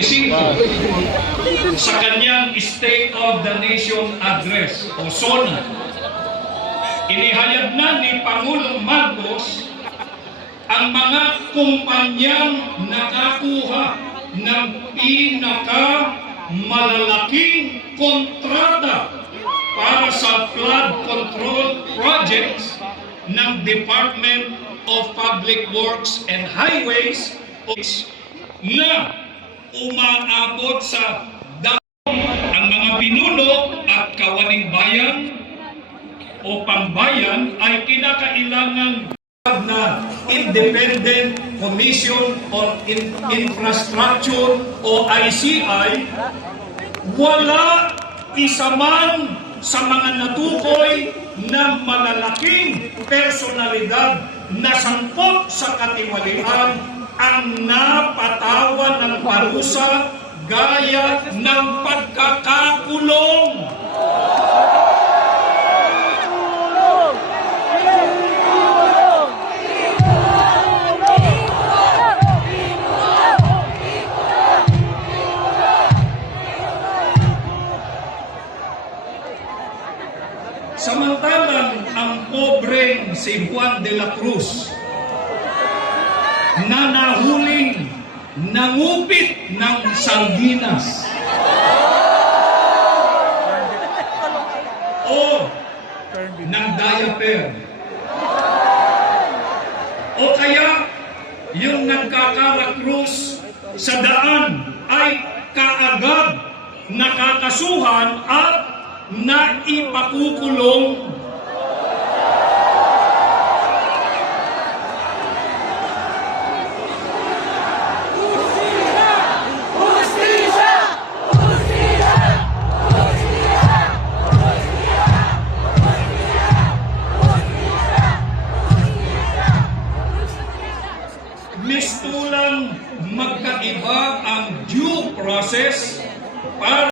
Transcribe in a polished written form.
25 sa kanyang State of the Nation Address o SONA. Inihayag na ni Pangulong Marcos ang mga kumpanyang nakakuha ng malalaking kontrata para sa flood control projects ng Department of Public Works and Highways na umaabot sa ang mga pinuno at kawaning bayan o pambayan ay kinakailangan na Independent Commission on Infrastructure o ICI. Wala isa man sa mga natukoy na malalaking personalidad na sangkot sa katiwalian ang napatawan ng parusa gaya ng pagkakakulong. Samantalang ang pobreng si Juan de la Cruz na nahuling nangupit ng sardinas o ng diaper o kaya yung nagkakakrus sa daan ay kaagad nakakasuhan at naipakukulong. Mistulang magkaiba ang due process para